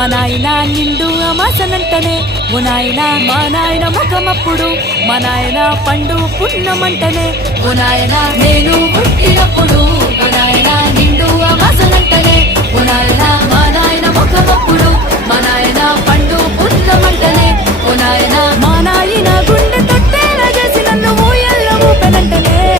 మా నాయన నిండు అమాసనంటనే ఓ నాయన మా నాయన ముఖమప్పుడు మా నాయన పండు పున్నమంటనే ఓ నాయన నేను పుట్టినప్పుడు